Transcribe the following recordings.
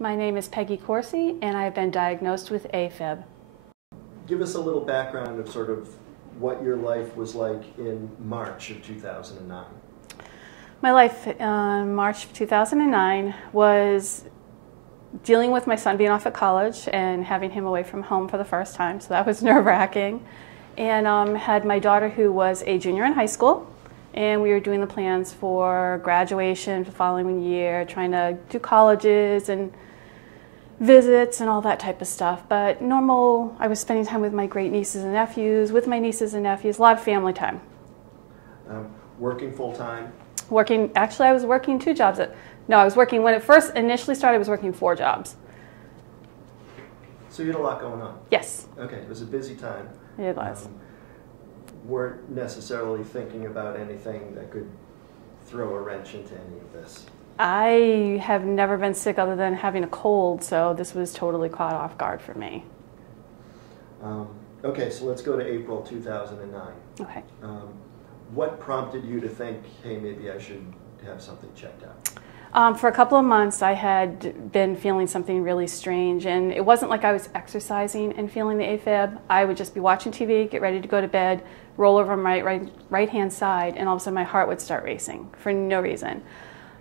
My name is Peggy Corsi, and I have been diagnosed with AFib. Give us a little background of sort of what your life was like in March of 2009. My life in March of 2009 was dealing with my son being off at college and having him away from home for the first time, so that was nerve-wracking. And had my daughter who was a junior in high school, and we were doing the plans for graduation for the following year, trying to do colleges and visits and all that type of stuff. But normal, I was spending time with my great nieces and nephews, a lot of family time. Working full-time? Actually I was working 2 jobs. I was working, when it first initially started, I was working 4 jobs. So you had a lot going on? Yes. Okay, it was a busy time. It was. Weren't necessarily thinking about anything that could throw a wrench into any of this? I have never been sick other than having a cold, so this was totally caught off guard for me. Okay, so let's go to April 2009. Okay. What prompted you to think, hey, maybe I should have something checked out? For a couple of months, I had been feeling something really strange, and it wasn't like I was exercising and feeling the AFib. I would just be watching TV, get ready to go to bed, roll over on my right-hand side, and all of a sudden my heart would start racing for no reason.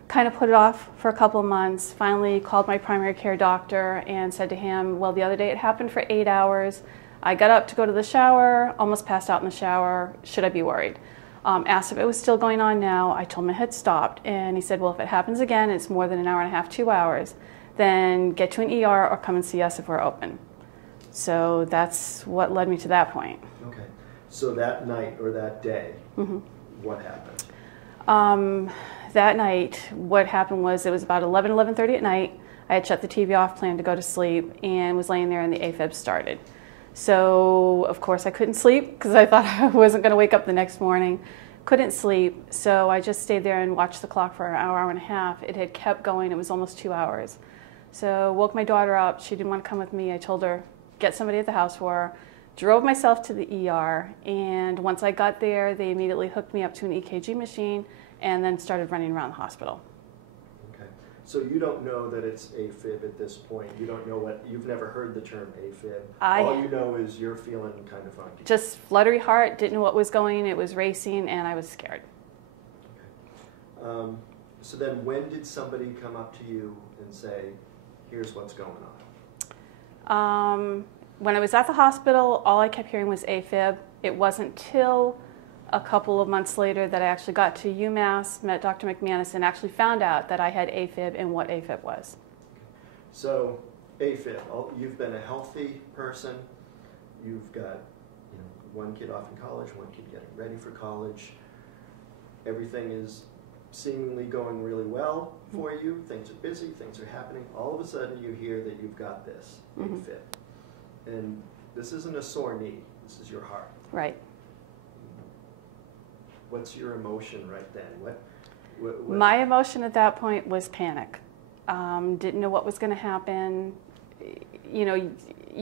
Kind of put it off for a couple of months, finally called my primary care doctor and said to him, well, the other day it happened for 8 hours. I got up to go to the shower, almost passed out in the shower. Should I be worried? Asked if it was still going on now. I told him it had stopped, and he said, well, if it happens again, it's more than an hour and a half, 2 hours, then get to an ER or come and see us if we're open. So that's what led me to that point. Okay. So that night or that day, what happened? That night, what happened was it was about 11:30 at night. I had shut the TV off, planned to go to sleep, and was laying there and the AFib started. So, of course, I couldn't sleep because I thought I wasn't going to wake up the next morning. Couldn't sleep, so I just stayed there and watched the clock for an hour, hour and a half. It had kept going. It was almost 2 hours. So woke my daughter up. She didn't want to come with me. I told her, get somebody at the house for her. Drove myself to the ER, and once I got there, they immediately hooked me up to an EKG machine and then started running around the hospital. Okay. So you don't know that it's AFib at this point. You don't know you've never heard the term AFib. All you know is you're feeling kind of funky. Just fluttery heart, didn't know what was going, it was racing, and I was scared. Okay. So then when did somebody come up to you and say, here's what's going on? When I was at the hospital, all I kept hearing was AFib. It wasn't till a couple of months later that I actually got to UMass, met Dr. McManus, and actually found out that I had AFib and what AFib was. So AFib, you've been a healthy person. You've got one kid off in college, one kid getting ready for college. Everything is seemingly going really well for you. Things are busy, things are happening. All of a sudden you hear that you've got this, AFib. And this isn't a sore knee, this is your heart. Right. What's your emotion right then? What? My emotion at that point was panic. Didn't know what was going to happen. You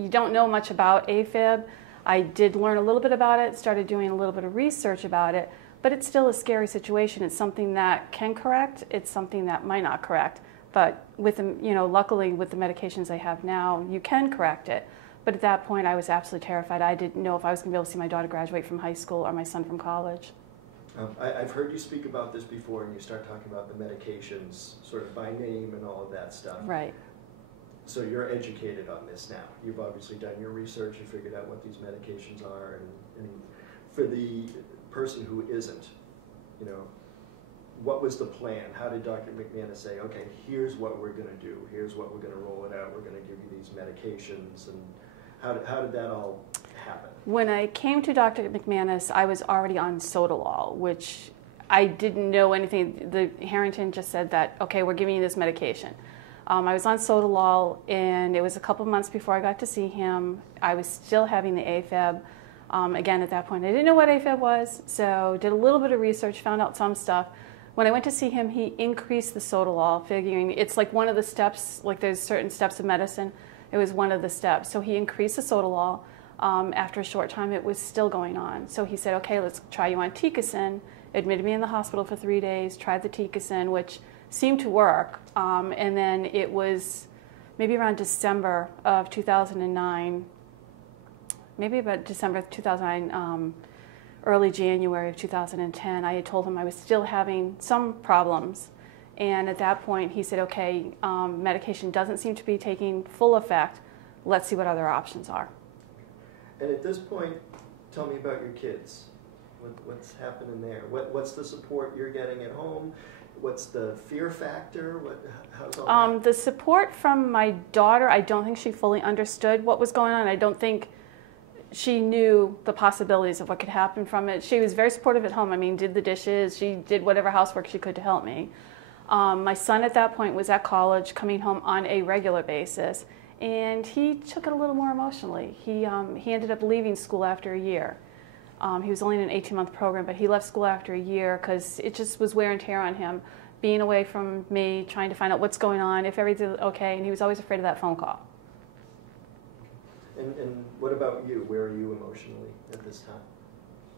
don't know much about AFib. I did learn a little bit about it, started doing a little bit of research about it, but it's still a scary situation. It's something that can correct. It's something that might not correct. But with luckily with the medications I have now, you can correct it. But at that point, I was absolutely terrified. I didn't know if I was going to be able to see my daughter graduate from high school or my son from college. I've heard you speak about this before, and you start talking about the medications sort of by name and all of that stuff. Right. So you're educated on this now. You've obviously done your research and figured out what these medications are. And for the person who isn't, what was the plan? How did Dr. McManus say, okay, here's what we're going to do. Here's what we're going to roll it out. We're going to give you these medications. And how did that all happen? When I came to Dr. McManus, I was already on Sotalol, which I didn't know anything. The Harrington just said that, okay, we're giving you this medication. I was on Sotalol, and it was a couple months before I got to see him. I was still having the AFib. Again, at that point, I didn't know what AFib was, so did a little bit of research, found out some stuff. When I went to see him, he increased the Sotalol, figuring it's like one of the steps, like there's certain steps of medicine. It was one of the steps. So he increased the Sotalol. After a short time, it was still going on. So he said, okay, let's try you on Ticacin. Admitted me in the hospital for 3 days, tried the Ticacin, which seemed to work. And then it was maybe around December of 2009, maybe about December of 2009, early January of 2010, I had told him I was still having some problems. And at that point, he said, okay, medication doesn't seem to be taking full effect. Let's see what other options are. And at this point, tell me about your kids. What's happening there? What's the support you're getting at home? What's the fear factor? How's all that? The support from my daughter, I don't think she fully understood what was going on. I don't think she knew the possibilities of what could happen from it. She was very supportive at home. I mean, did the dishes. She did whatever housework she could to help me. My son at that point was at college, coming home on a regular basis, and he took it a little more emotionally. He ended up leaving school after a year. He was only in an 18-month program, but he left school after a year because it just was wear and tear on him, being away from me, trying to find out what's going on, if everything's okay, and he was always afraid of that phone call. And what about you? Where are you emotionally at this time?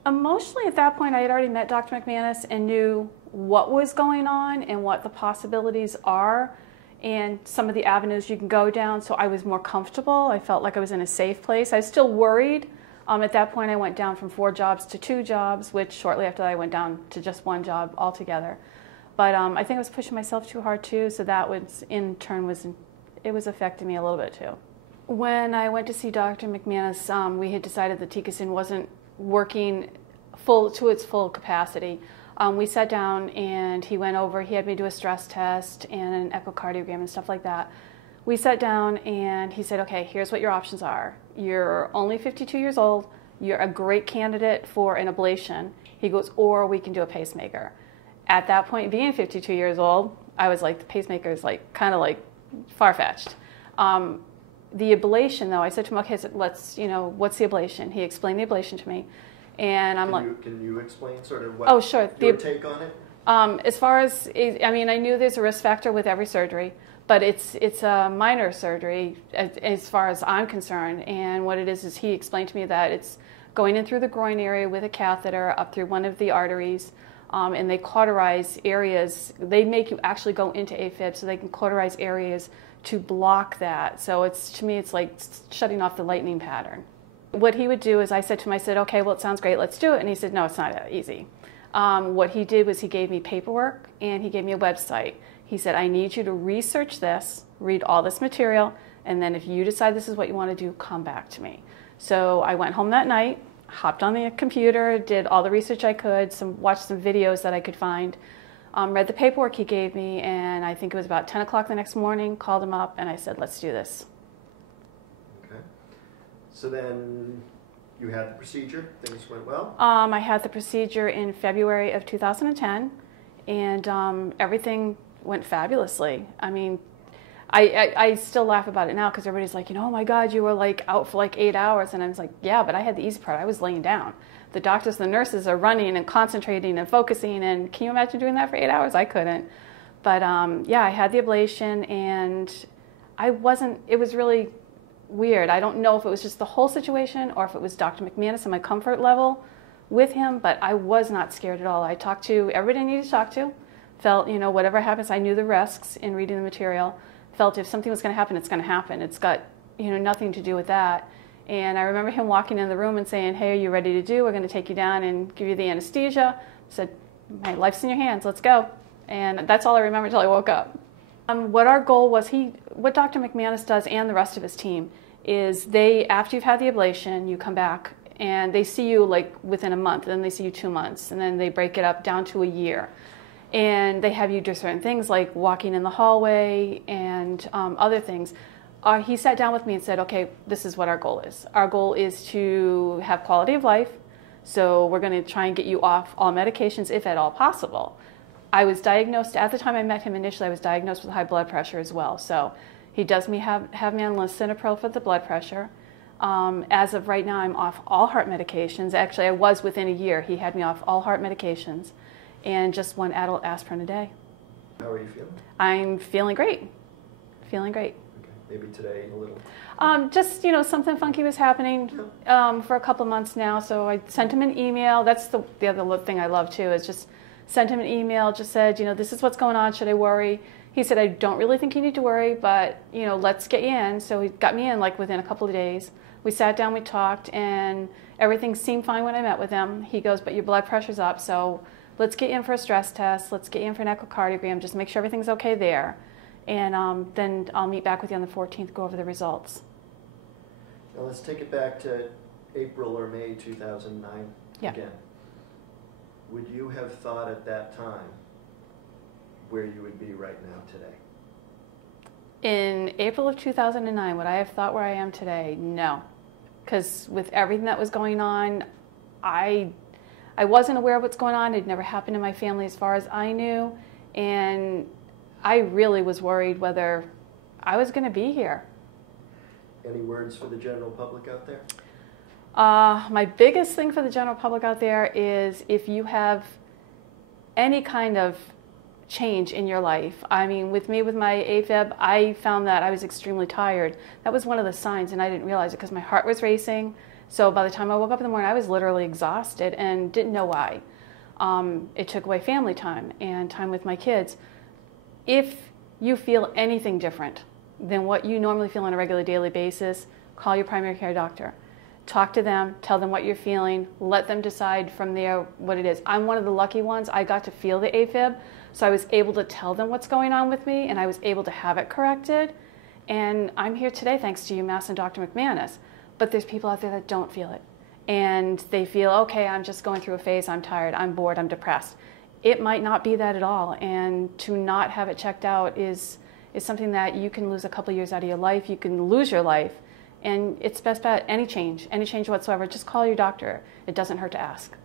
Emotionally, at that point, I had already met Dr. McManus and knew what was going on and what the possibilities are and some of the avenues you can go down, so I was more comfortable. I felt like I was in a safe place. I was still worried. At that point, I went down from 4 jobs to 2 jobs, which shortly after that, I went down to just 1 job altogether. But I think I was pushing myself too hard, too, so that was, in turn, it was affecting me a little bit, too. When I went to see Dr. McManus, we had decided that Tikacin wasn't working to its full capacity. We sat down and he went over, he had me do a stress test and an echocardiogram and stuff like that. We sat down and he said, okay, here's what your options are. You're only 52 years old, you're a great candidate for an ablation. He goes, or we can do a pacemaker. At that point, being 52 years old, I was like, the pacemaker is like kind of like far-fetched. The ablation, though, I said to him, okay, so let's, what's the ablation? He explained the ablation to me, and I'm can you explain sort of what your take on it? As far as, I mean, I knew there's a risk factor with every surgery, but it's a minor surgery as far as I'm concerned. And what it is he explained to me that it's going in through the groin area with a catheter up through one of the arteries, and they cauterize areas. They make you actually go into AFib so they can cauterize areas to block that. So to me, it's like shutting off the lightning pattern. What he would do is I said to him, I said, okay, well, it sounds great, let's do it. And he said, no, it's not that easy. What he did was he gave me paperwork and he gave me a website. He said, I need you to research this, read all this material, and then if you decide this is what you want to do, come back to me. So I went home that night, hopped on the computer, did all the research I could, watched some videos that I could find, read the paperwork he gave me, and I think it was about 10 o'clock the next morning, called him up, and I said, let's do this. Okay. So then you had the procedure, things went well? I had the procedure in February of 2010, and everything went fabulously. I mean, I still laugh about it now because everybody's like, oh my God, you were like out for like 8 hours. And I was like, yeah, but I had the easy part. I was laying down. The doctors, the nurses are running and concentrating and focusing. And can you imagine doing that for 8 hours? I couldn't. But yeah, I had the ablation and it was really weird. I don't know if it was just the whole situation or if it was Dr. McManus and my comfort level with him, but I was not scared at all. I talked to everybody I needed to talk to. Felt, whatever happens, I knew the risks in reading the material. Felt if something was going to happen, it's going to happen. It's got, nothing to do with that. And I remember him walking in the room and saying, hey, are you ready to do? We're going to take you down and give you the anesthesia. I said, my life's in your hands, let's go. And that's all I remember until I woke up. What our goal was, what Dr. McManus does and the rest of his team is after you've had the ablation, you come back and they see you like within a month, and then they see you 2 months, and then they break it up down to a year. And they have you do certain things like walking in the hallway and other things. He sat down with me and said, okay, this is what our goal is. Our goal is to have quality of life, so we're going to try and get you off all medications if at all possible. I was diagnosed, at the time I met him initially, I was diagnosed with high blood pressure as well. So he does have me on lisinopril for the blood pressure. As of right now, I'm off all heart medications. Actually, I was within a year. He had me off all heart medications and just 1 adult aspirin a day. How are you feeling? I'm feeling great. Feeling great. Okay. Maybe today a little? Just, something funky was happening for a couple of months now, so I sent him an email. That's the other thing I love, too, is just sent him an email, just said, this is what's going on, should I worry? He said, I don't really think you need to worry, but, let's get you in. So he got me in like within a couple of days. We sat down, we talked, and everything seemed fine when I met with him. He goes, but your blood pressure's up, so let's get you in for a stress test. Let's get you in for an echocardiogram, just make sure everything's okay there. And then I'll meet back with you on the 14th, go over the results. Now let's take it back to April or May 2009 again. Would you have thought at that time where you would be right now today? In April of 2009, would I have thought where I am today? No. Because with everything that was going on, I wasn't aware of what's going on. It never happened in my family as far as I knew. And I really was worried whether I was going to be here. Any words for the general public out there? My biggest thing for the general public out there is if you have any kind of change in your life. I mean, with me, with my AFib, I found that I was extremely tired. That was one of the signs, and I didn't realize it because my heart was racing. So by the time I woke up in the morning, I was literally exhausted and didn't know why. It took away family time and time with my kids. If you feel anything different than what you normally feel on a regular daily basis, call your primary care doctor. Talk to them, tell them what you're feeling, let them decide from there what it is. I'm one of the lucky ones. I got to feel the AFib, so I was able to tell them what's going on with me, and I was able to have it corrected. And I'm here today thanks to UMass and Dr. McManus. But there's people out there that don't feel it. And they feel, okay, I'm just going through a phase, I'm tired, I'm bored, I'm depressed. It might not be that at all. And to not have it checked out is something that you can lose a couple years out of your life. You can lose your life. And it's best bet, any change whatsoever, just call your doctor. It doesn't hurt to ask.